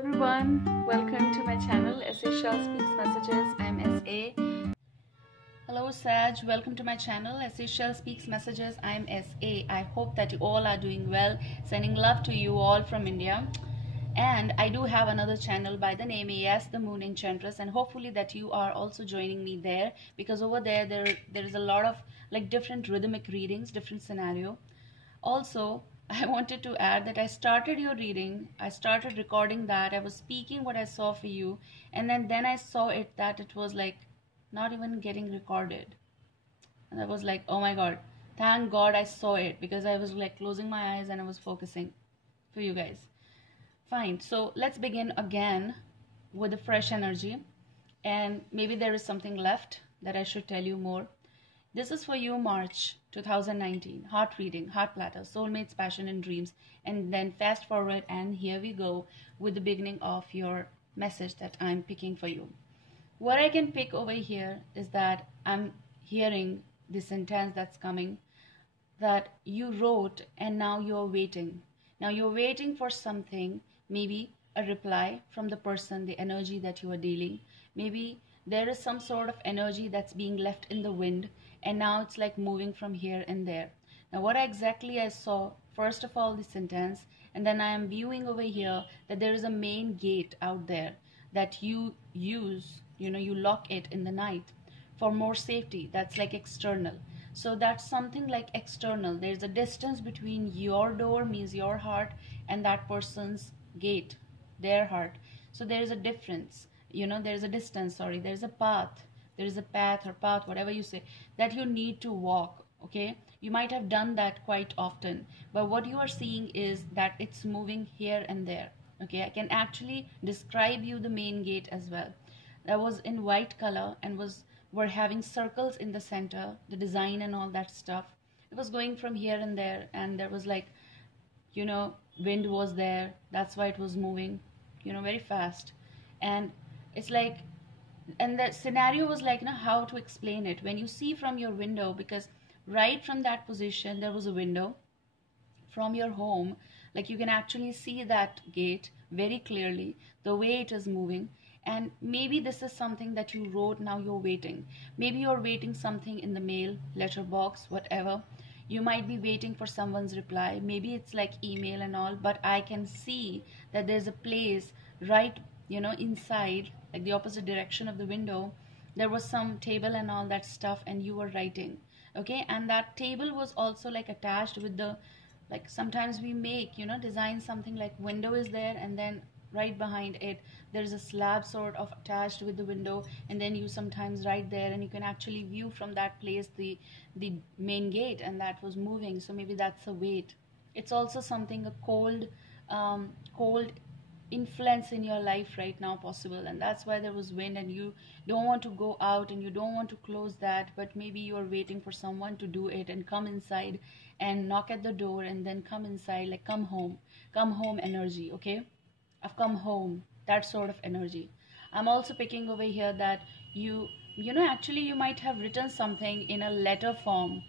everyone, welcome to my channel Sashell Speaks Messages. I'm SA. Hello Sag, welcome to my channel Sashell Speaks Messages. I'm SA. I hope that you all are doing well. Sending love to you all from India. And I do have another channel by the name AS the Moon Enchantress, and hopefully that you are also joining me there, because over there is a lot of like different rhythmic readings, different scenario. Also, I wanted to add that I started your reading, I started recording that, I was speaking what I saw for you, and then I saw it that it was like not even getting recorded. And I was like, oh my god, thank god I saw it, because I was like closing my eyes and I was focusing for you guys. Fine, so let's begin again with a fresh energy, and maybe there is something left that I should tell you more. This is for you, March 2019, heart reading, heart platter, soulmates, passion and dreams. And then fast forward, and here we go with the beginning of your message that I'm picking for you. What I can pick over here is that I'm hearing this sentence that's coming, that you wrote and now you're waiting. Now you're waiting for something, maybe a reply from the person, the energy that you are dealing. Maybe there is some sort of energy that's being left in the wind, and now it's like moving from here and there. Now what exactly I saw, first of all, this sentence, and then I am viewing over here that there is a main gate out there that you use, you lock it in the night for more safety. That's like external. So that's something like external. There's a distance between your door, means your heart, and that person's gate, their heart. So there is a difference, there's a distance, there's a path. There is a path or path, whatever you say, that you need to walk, okay? You might have done that quite often, but what you are seeing is that it's moving here and there, okay? I can actually describe you the main gate as well. That was in white color and were having circles in the center, the design and all that stuff. It was going from here and there, and there was like, wind was there. That's why it was moving, very fast. And it's like, and the scenario was like, how to explain it when you see from your window, because right from that position there was a window from your home, like you can actually see that gate very clearly, the way it is moving. And maybe this is something that you wrote, now you're waiting. Maybe you're waiting something in the mail, letterbox, whatever. You might be waiting for someone's reply. Maybe it's like email and all, but I can see that there's a place right, inside, like the opposite direction of the window. There was some table and all that stuff, and you were writing, okay? And that table was also like attached with the, like sometimes we make, design something like window is there, and then right behind it there's a slab sort of attached with the window, and then you sometimes write there, and you can actually view from that place the main gate, and that was moving. So maybe that's a wait. It's also something, a cold influence in your life right now possible, and that's why there was wind, and you don't want to go out and you don't want to close that, but maybe you're waiting for someone to do it and come inside and knock at the door and then come inside, like come home energy, okay? I've come home, that sort of energy. I'm also picking over here that actually you might have written something in a letter form,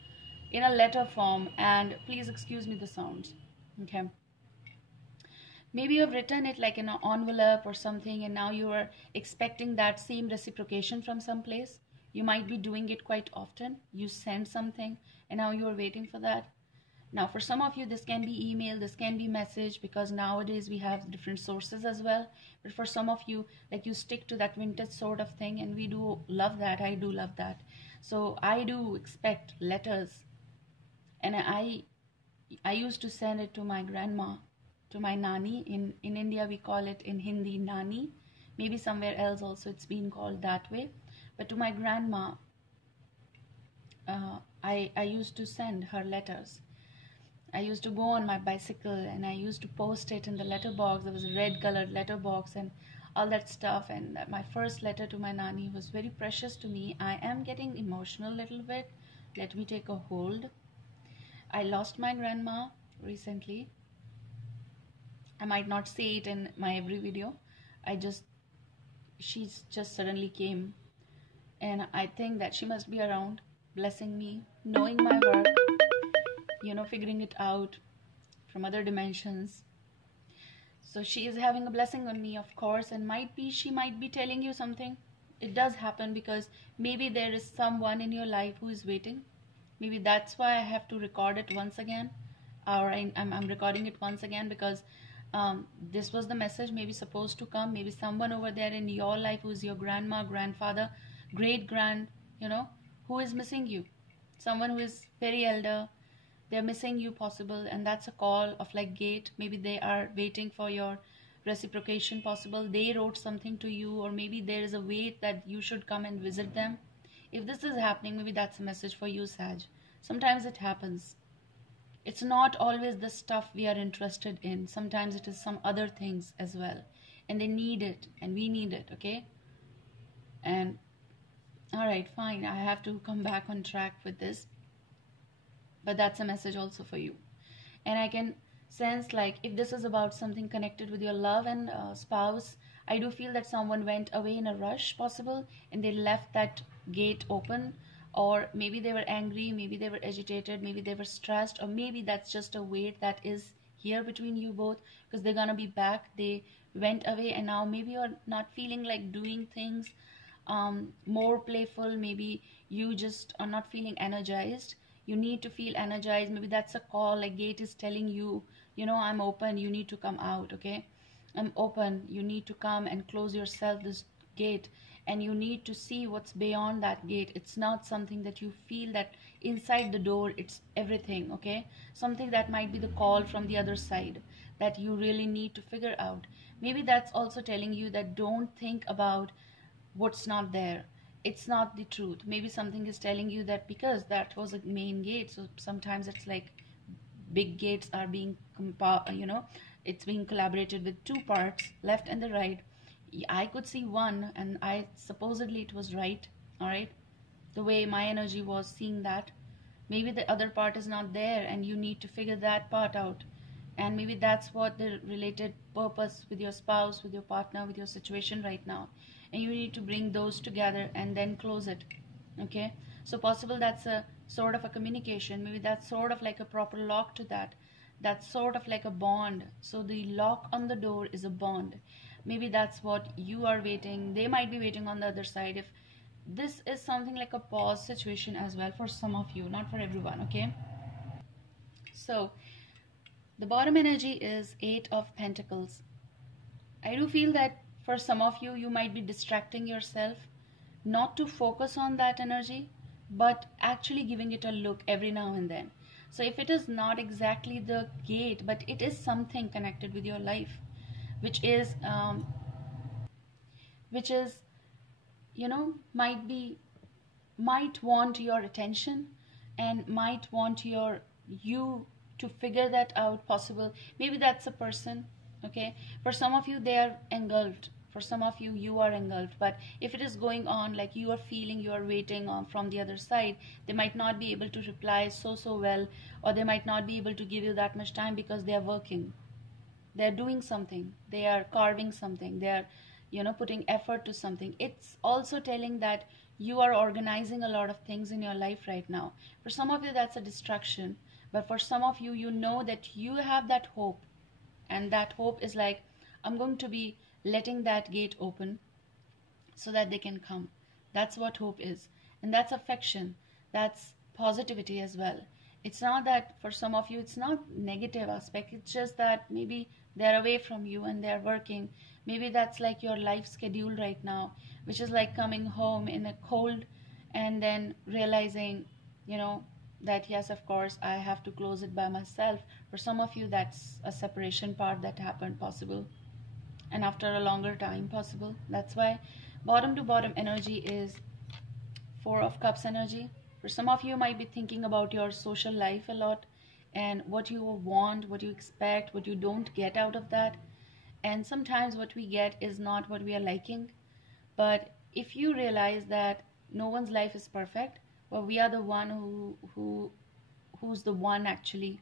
and please excuse me the sounds, okay? Maybe you have written it like in an envelope or something, and now you are expecting that same reciprocation from some place. You might be doing it quite often. You send something and now you are waiting for that. Now for some of you this can be email, this can be message, because nowadays we have different sources as well. But for some of you, like you stick to that vintage sort of thing, and we do love that. I do love that. So I do expect letters, and I used to send it to my grandma, to my nani. In India we call it in Hindi nani, maybe somewhere else also it's been called that way, but to my grandma, I used to send her letters. I used to go on my bicycle and I used to post it in the letterbox. There was a red colored letterbox and all that stuff, and my first letter to my nani was very precious to me. I am getting emotional a little bit. Let me take a hold. I lost my grandma recently. I might not say it in my every video. She just suddenly came, and I think that she must be around, blessing me, knowing my work, figuring it out from other dimensions. So she is having a blessing on me, of course, and she might be telling you something. It does happen because maybe there is someone in your life who is waiting. Maybe that's why I have to record it once again, or I'm recording it once again because this was the message maybe supposed to come. Maybe someone over there in your life who is your grandma, grandfather, great grand, who is missing you. Someone who is very elder, they're missing you possible, and that's a call of like gate. Maybe they are waiting for your reciprocation possible. They wrote something to you, or maybe there is a wait that you should come and visit them. If this is happening, maybe that's a message for you, Sag. Sometimes it happens. It's not always the stuff we are interested in. Sometimes it is some other things as well, and they need it and we need it. Okay, and all right, fine, I have to come back on track with this, but that's a message also for you. And I can sense, like, if this is about something connected with your love and spouse, I do feel that someone went away in a rush possible, and they left that gate open, or maybe they were angry, maybe they were agitated, maybe they were stressed, or maybe that's just a weight that is here between you both, because they're gonna be back. They went away, and now maybe you're not feeling like doing things more playful. Maybe you just are not feeling energized. You need to feel energized. Maybe that's a call, like gate is telling you, I'm open, you need to come out. Okay, I'm open, you need to come and close yourself this gate, and you need to see what's beyond that gate. It's not something that you feel that inside the door, it's everything. Okay, something that might be the call from the other side that you really need to figure out. Maybe that's also telling you that don't think about what's not there. It's not the truth. Maybe something is telling you that because that was a main gate, so sometimes it's like big gates are being it's being collaborated with two parts, left and the right. I could see one, and I supposedly it was right. All right, the way my energy was seeing that. Maybe the other part is not there, and you need to figure that part out. And maybe that's what the related purpose with your spouse, with your partner, with your situation right now, and you need to bring those together and then close it. Okay, so possible that's a sort of a communication. Maybe that's sort of like a proper lock to that. That's sort of like a bond. So the lock on the door is a bond. Maybe that's what you are waiting. They might be waiting on the other side. If this is something like a pause situation as well for some of you, not for everyone. Okay, so the bottom energy is 8 of Pentacles. I do feel that for some of you, you might be distracting yourself not to focus on that energy, but actually giving it a look every now and then. So if it is not exactly the gate, but it is something connected with your life, which is might want your attention, and might want you to figure that out possible. Maybe that's a person. Okay, for some of you they are engulfed, for some of you you are engulfed. But if it is going on like you are feeling, you are waiting on from the other side, they might not be able to reply so well, or they might not be able to give you that much time because they are working, they're doing something, they are carving something, they are putting effort to something. It's also telling that you are organizing a lot of things in your life right now. For some of you that's a distraction, but for some of you, you know that you have that hope, and that hope is like, I'm going to be letting that gate open so that they can come. That's what hope is, and that's affection, that's positivity as well. It's not that for some of you it's not negative aspect, it's just that maybe they're away from you and they're working. Maybe that's like your life schedule right now, which is like coming home in a cold and then realizing that yes, of course I have to close it by myself. For some of you that's a separation part that happened possible, and after a longer time possible. That's why bottom to bottom energy is 4 of Cups energy. For some of you might be thinking about your social life a lot, and what you want, what you expect, what you don't get out of that. And sometimes what we get is not what we are liking. But if you realize that no one's life is perfect, well, we are the one who's the one actually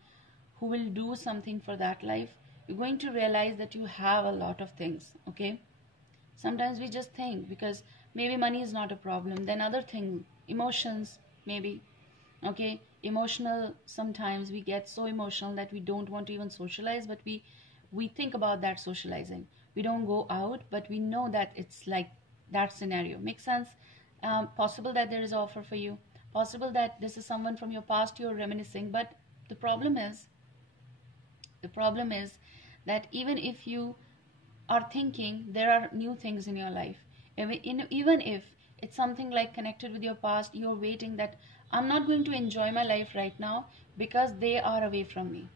who will do something for that life, you're going to realize that you have a lot of things. Okay, sometimes we just think because maybe money is not a problem, then other thing, emotions maybe. Okay, emotional, sometimes we get so emotional that we don't want to even socialize, but we we think about that socializing. We don't go out, but we know that it's like that scenario. Makes sense? Possible that there is offer for you. Possible that this is someone from your past you're reminiscing. But the problem is that even if you are thinking, there are new things in your life. Even if it's something like connected with your past, you're waiting that I'm not going to enjoy my life right now because they are away from me.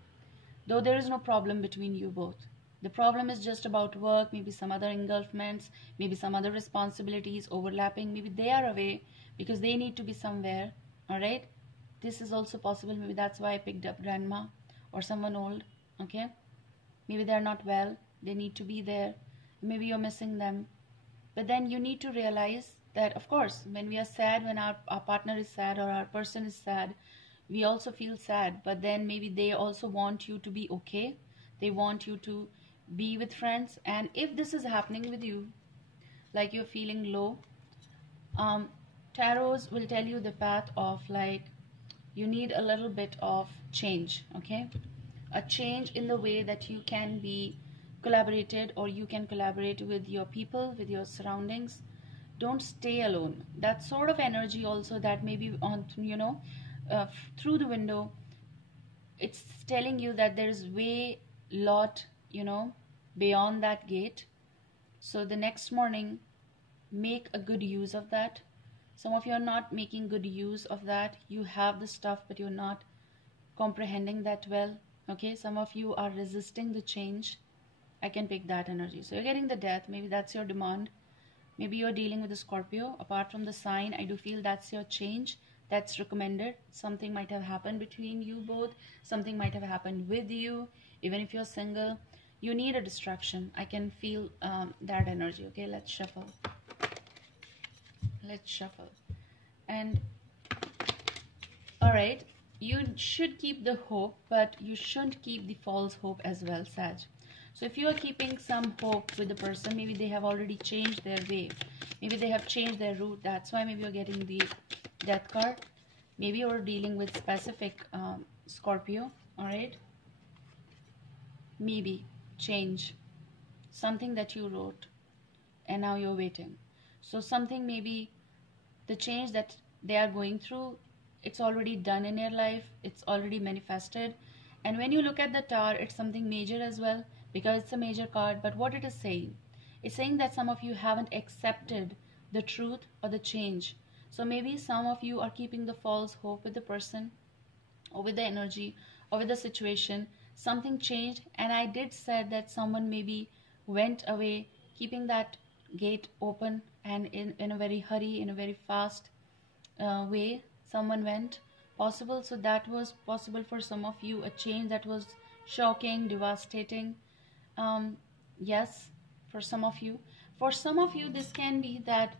Though there is no problem between you both. The problem is just about work, maybe some other engulfments, maybe some other responsibilities overlapping. Maybe they are away because they need to be somewhere. All right? This is also possible. Maybe that's why I picked up grandma or someone old. Okay? Maybe they're not well. They need to be there. Maybe you're missing them. But then you need to realize that, of course, when we are sad, when our partner is sad or our person is sad, we also feel sad. But then maybe they also want you to be okay. They want you to be with friends. And if this is happening with you, like you're feeling low, tarots will tell you the path of like you need a little bit of change. Okay, a change in the way that you can be collaborated, or you can collaborate with your people, with your surroundings. Don't stay alone. That sort of energy also that maybe on, through the window, it's telling you that there's way lot, beyond that gate. So the next morning, make a good use of that. Some of you are not making good use of that. You have the stuff, but you're not comprehending that well. Okay, some of you are resisting the change. I can pick that energy. So you're getting the death. Maybe that's your demand. Maybe you're dealing with a Scorpio. Apart from the sign, I do feel that's your change. That's recommended. Something might have happened between you both. Something might have happened with you. Even if you're single, you need a distraction. I can feel that energy. Okay, let's shuffle. Let's shuffle. And all right, you should keep the hope, but you shouldn't keep the false hope as well, Sag. So if you are keeping some hope with the person, maybe they have already changed their way. Maybe they have changed their route. That's why maybe you're getting the death card. Maybe you're dealing with specific Scorpio. All right. Maybe change. Something that you wrote and now you're waiting. So something, maybe the change that they are going through, it's already done in your life. It's already manifested. And when you look at the Tower, it's something major as well, because it's a major card. But what it is saying, it's saying that some of you haven't accepted the truth or the change. So maybe some of you are keeping the false hope with the person or with the energy or with the situation. Something changed, and I did say that someone maybe went away, keeping that gate open, and in a very hurry, in a very fast way, someone went. Possible. So that was possible for some of you, a change that was shocking, devastating. Yes, for some of you. For some of you, this can be that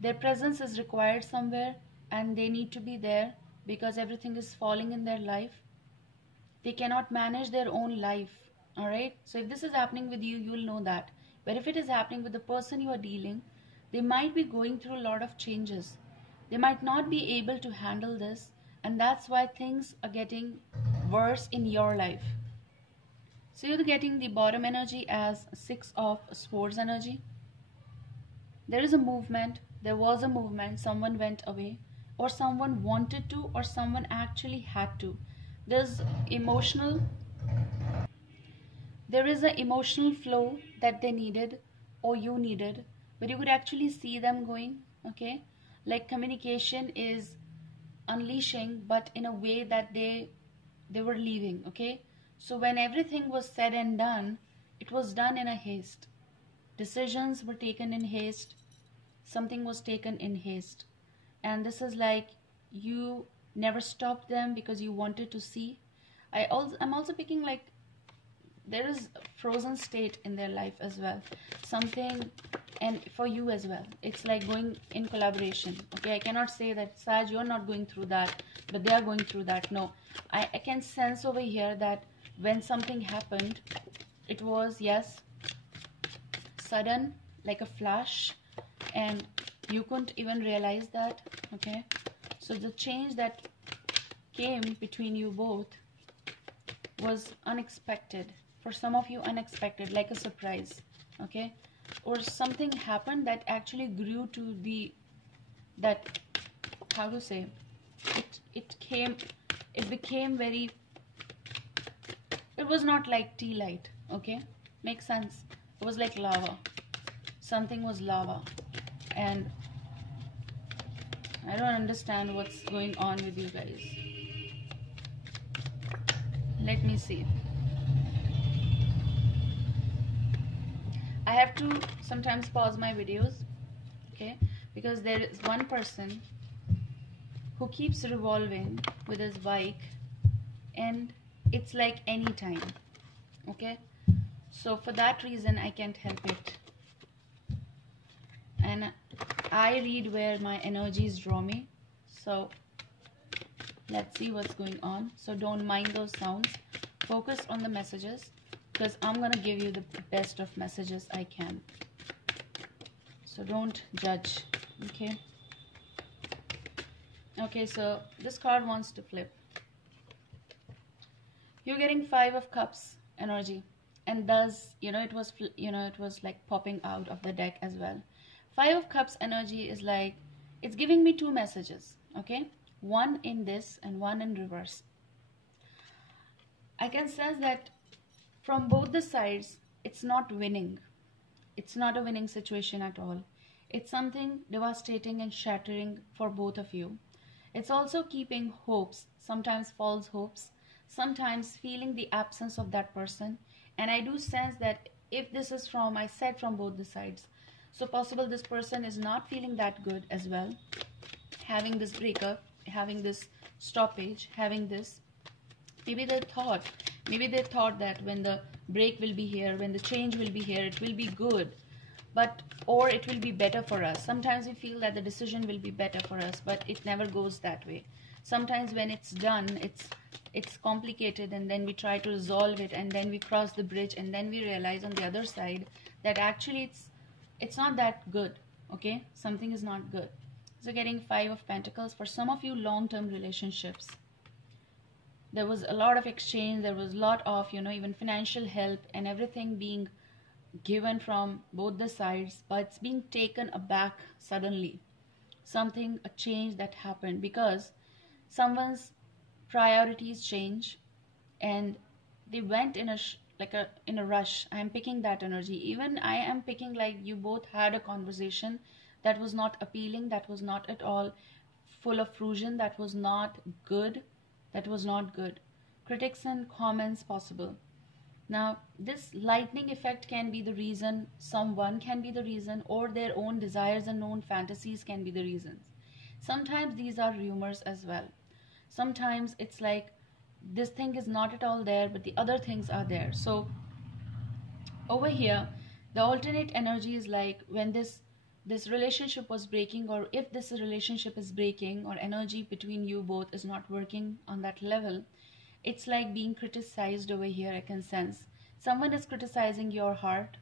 their presence is required somewhere and they need to be there because everything is falling in their life. They cannot manage their own life. All right. So if this is happening with you, you'll know that. But if it is happening with the person you are dealing, they might be going through a lot of changes. They might not be able to handle this. And that's why things are getting worse in your life. So you're getting the bottom energy as 6 of Swords energy. There is a movement. There was a movement. Someone went away, or someone wanted to, or someone actually had to. There is an emotional flow that they needed or you needed, but you could actually see them going. Okay, like communication is unleashing, but in a way that they were leaving. Okay, so when everything was said and done, it was done in a haste. Decisions were taken in haste. Something was taken in haste, and this is like you never stopped them because you wanted to see. I'm also picking like there is a frozen state in their life as well, something. And for you as well, it's like going in collaboration. Okay, I cannot say that, Saj, you're not going through that, but they are going through that. No, I can sense over here that when something happened, it was, yes, sudden, like a flash, and you couldn't even realize that. Okay, so the change that came between you both was unexpected for some of you unexpected, like a surprise, okay? Or something happened that actually grew to the, that, how to say, it became very, it was not like tea light, okay? Makes sense? It was like lava. Something was lava. And I don't understand what's going on with you guys. Let me see. I have to sometimes pause my videos, okay? Because there is one person who keeps revolving with his bike, and it's like any time, okay? So for that reason, I can't help it. And I read where my energies draw me. So let's see what's going on. So don't mind those sounds. Focus on the messages, because I'm going to give you the best of messages I can. So don't judge, okay? Okay, so this card wants to flip. You're getting 5 of Cups energy. And thus, it was like popping out of the deck as well. 5 of Cups energy is like, it's giving me 2 messages, okay? One in this and one in reverse. I can sense that from both the sides, it's not winning. It's not a winning situation at all. It's something devastating and shattering for both of you. It's also keeping hopes, sometimes false hopes, sometimes feeling the absence of that person. And I do sense that if this is from, I said from both the sides, so possible this person is not feeling that good as well. Having this breakup, having this stoppage, having this, maybe they thought that when the break will be here, when the change will be here, it will be good, but, or it will be better for us. Sometimes we feel that the decision will be better for us, but it never goes that way. Sometimes when it's done, it's complicated, and then we try to resolve it, and then we cross the bridge, and then we realize on the other side that actually it's not that good, okay? Something is not good. So getting 5 of Pentacles. For some of you, long-term relationships. There was a lot of exchange. There was a lot of, even financial help and everything being given from both the sides, but it's being taken aback suddenly. Something, a change that happened because someone's priorities change and they went in a rush. I am picking that energy. Even I am picking like you both had a conversation that was not appealing, that was not at all full of fruition, that was not good. That was not good. Critics and comments possible. Now, this lightning effect can be the reason, someone can be the reason, or their own desires and own fantasies can be the reasons. Sometimes these are rumors as well. Sometimes it's like this thing is not at all there, but the other things are there. So over here, the alternate energy is like when this relationship was breaking, or if this relationship is breaking, or energy between you both is not working on that level, it's like being criticized over here. I can sense someone is criticizing your heart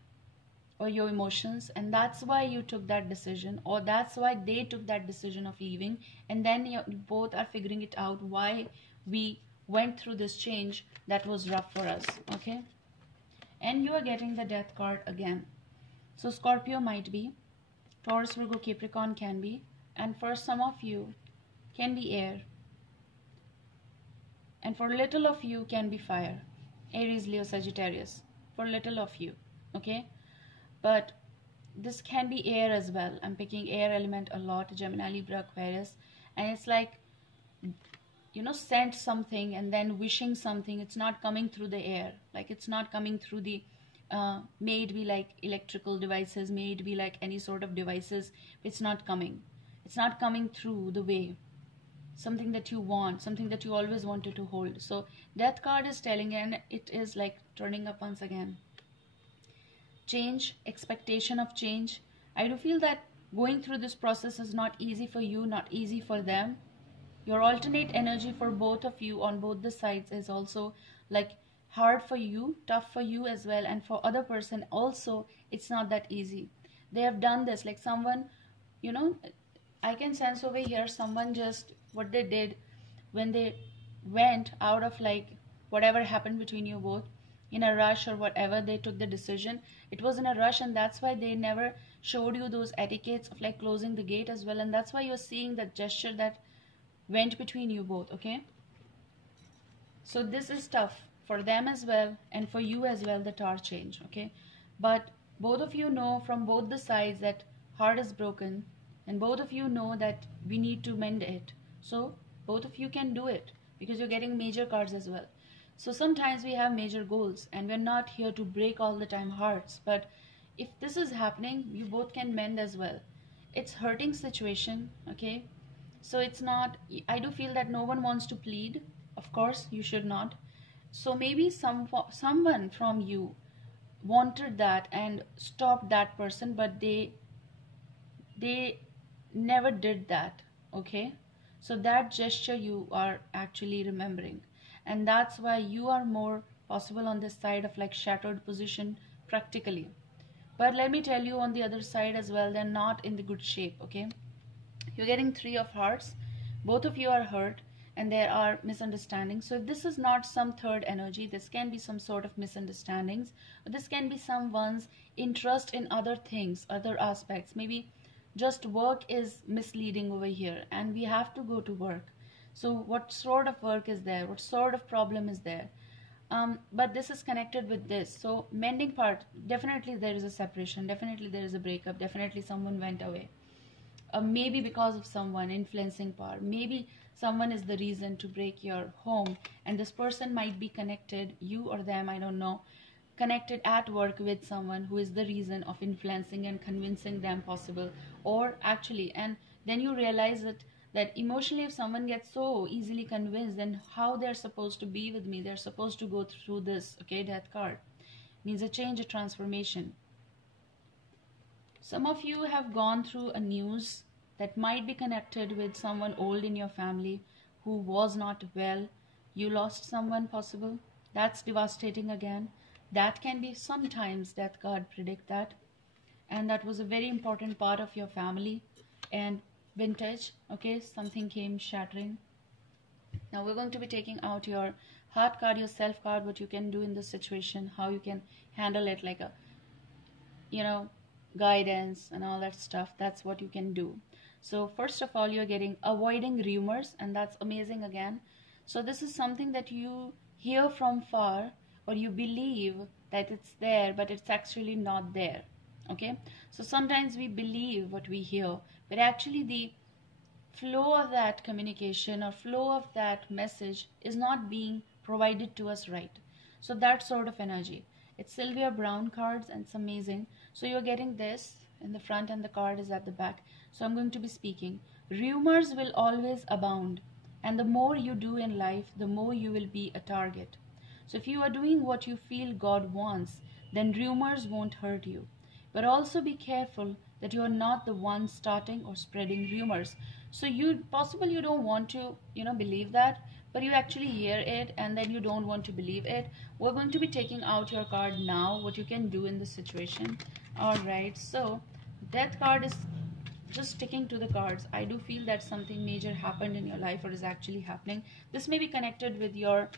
or your emotions, and that's why you took that decision, or that's why they took that decision of leaving, and then you both are figuring it out why we went through this change that was rough for us, okay? And you are getting the Death card again. So Scorpio might be, Taurus, Virgo, Capricorn can be, and for some of you can be air, and for little of you can be fire, Aries, Leo, Sagittarius, for little of you, okay? But this can be air as well. I'm picking air element a lot, Gemini, Libra, Aquarius, and it's like, sent something and then wishing something, it's not coming through the air, like it's not coming through the may it be like electrical devices, may it be like any sort of devices, it's not coming through the way, something that you want, something that you always wanted to hold. So Death card is telling, and it is like turning up once again, change, expectation of change. I do feel that going through this process is not easy for you, not easy for them. Your alternate energy for both of you on both the sides is also like hard for you, tough for you as well, and for other person also it's not that easy. They have done this, like someone, I can sense over here someone just what they did when they went out of like whatever happened between you both, in a rush or whatever they took the decision. It was in a rush, and that's why they never showed you those etiquettes of like closing the gate as well, and that's why you're seeing that gesture that went between you both. Okay, so this is tough for them as well and for you as well, the tower change. Okay, but both of you know from both the sides that heart is broken, and both of you know that we need to mend it. So both of you can do it because you're getting major cards as well. So sometimes we have major goals and we're not here to break all the time hearts, but if this is happening, you both can mend as well. It's hurting situation. Okay, so it's not, I do feel that no one wants to plead. Of course you should not. So maybe someone from you wanted that and stopped that person, but they never did that. Okay, so that gesture you are actually remembering, and that's why you are more possible on this side of like shattered position practically. But let me tell you, on the other side as well, they're not in the good shape. Okay, you're getting 3 of hearts. Both of you are hurt and there are misunderstandings. So if this is not some third energy, this can be some sort of misunderstandings, or this can be someone's interest in other things, other aspects. Maybe just work is misleading over here and we have to go to work. So what sort of work is there? What sort of problem is there? But this is connected with this. So mending part, definitely there is a separation, definitely there is a breakup, definitely someone went away. Maybe because of someone influencing power, maybe someone is the reason to break your home, and this person might be connected, you or them, I don't know, connected at work with someone who is the reason of influencing and convincing them possible. Or actually, and then you realize that emotionally, if someone gets so easily convinced, then how they're supposed to be with me, they're supposed to go through this. Okay, death card means a change, a transformation. Some of you have gone through a news that might be connected with someone old in your family who was not well. You lost someone possible. That's devastating again. That can be, sometimes death card predict that, and that was a very important part of your family and vintage. Okay, something came shattering. Now we're going to be taking out your heart card, your self card, what you can do in this situation, how you can handle it, like a, you know, guidance and all that stuff. That's what you can do. So first of all, you're getting avoiding rumors, and that's amazing again. So this is something that you hear from far, or you believe that it's there, but it's actually not there. Okay, so sometimes we believe what we hear, but actually the flow of that communication or flow of that message is not being provided to us right. So that sort of energy. It's Sylvia Brown cards, and it's amazing. So you're getting this in the front and the card is at the back. So I'm going to be speaking. Rumors will always abound, and the more you do in life, the more you will be a target. So if you are doing what you feel God wants, then rumors won't hurt you. But also be careful that you are not the one starting or spreading rumors. So you don't want to, believe that, but you actually hear it and then you don't want to believe it. We're going to be taking out your card now, what you can do in this situation. All right, so death card is just sticking to the cards. I do feel that something major happened in your life or is actually happening. This may be connected with you're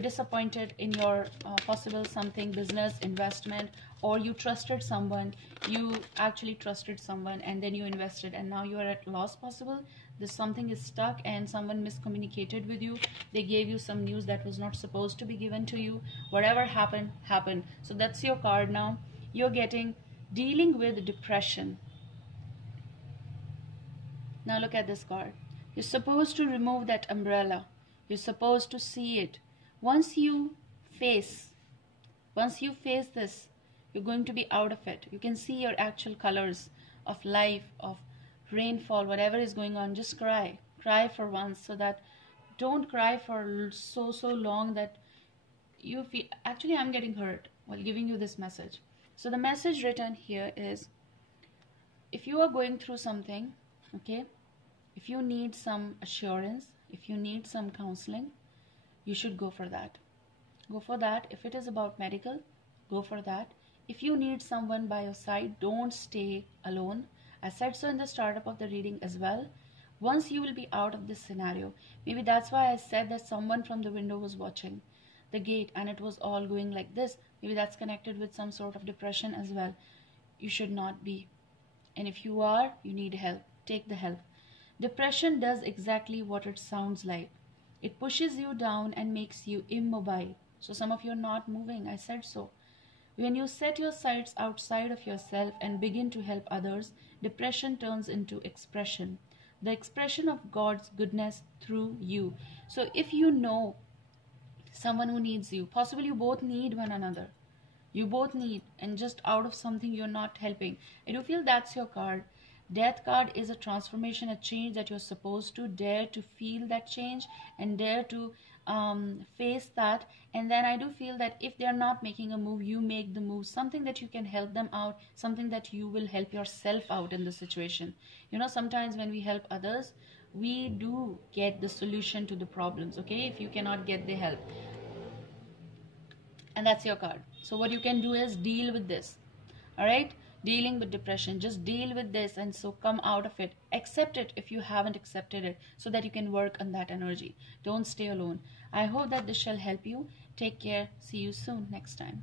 disappointed in your possible something, business, investment, or you trusted someone, you actually trusted someone and then you invested and now you are at loss possible. This something is stuck and someone miscommunicated with you. They gave you some news that was not supposed to be given to you. Whatever happened. So that's your card now. You're getting dealing with depression. Now look at this card. You're supposed to remove that umbrella. You're supposed to see it. Once you face this, you're going to be out of it. You can see your actual colors of life, of rainfall, whatever is going on. Just cry for once, so that don't cry for so long that you feel, actually I'm getting hurt while giving you this message. So the message written here is, if you are going through something, okay, if you need some assurance, if you need some counseling, you should go for that. If it is about medical, go for that. If you need someone by your side, don't stay alone. I said so in the startup of the reading as well. Once you will be out of this scenario, maybe that's why I said that someone from the window was watching. the gate and it was all going like this, maybe that's connected with some sort of depression as well. You should not be. And if you are, you need help. Take the help. Depression does exactly what it sounds like. It pushes you down and makes you immobile. So some of you are not moving. I said so. When you set your sights outside of yourself and begin to help others, depression turns into expression. The expression of God's goodness through you. So if you know someone who needs you, possibly you both need one another. You both need, and just out of something you're not helping. I do feel that's your card. Death card is a transformation, a change that you're supposed to dare to feel that change and dare to face that. And then I do feel that if they're not making a move, you make the move, something that you can help them out, something that you will help yourself out in the situation. You know, sometimes when we help others, we do get the solution to the problems, okay? If you cannot get the help. And that's your card. So what you can do is deal with this. All right, dealing with depression, just deal with this, and so come out of it. Accept it if you haven't accepted it, so that you can work on that energy. Don't stay alone. I hope that this shall help you. Take care. See you soon next time.